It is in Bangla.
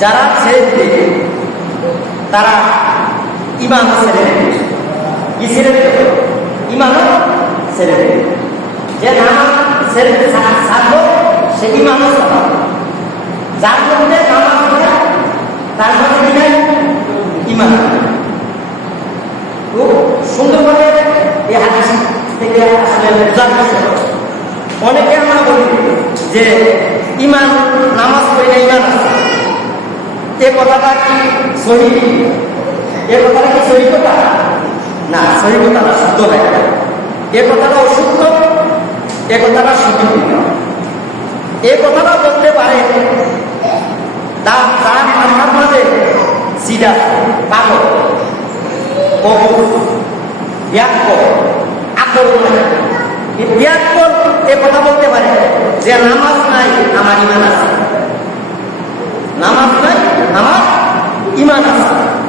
যারা ছেড়ে দিবে তারা ইমান ছেড়ে দেবে। কি ছেড়ে দেবে? ইমানও ছেড়ে দেবে। যে নামাজ ছেড়ে ছাড়লো সে ইমানও ছাড়াবে। যার মধ্যে নামাজ পড়ে তার মধ্যে কি নাই? ইমান। খুব সুন্দরভাবে এই হাদিস থেকে আসলে বোঝার চেষ্টা করো। অনেকে আমরা বলি যে ইমান, নামাজ পড়লে ইমান আছে, এ কথাটা কি সহি? এ কথাটা কি সহি কথা? না, সহি কথা না, শুদ্ধ নয়। এ কথাটা অশুদ্ধ, এ কথাটা শুদ্ধ। এ কথাটা বলতে পারে তার আমার মাঝে সিধা পাগল, ব্যাকল, আকল। ব্যাকল এ কথা বলতে পারে যে নামাজ নাই আমার ইমান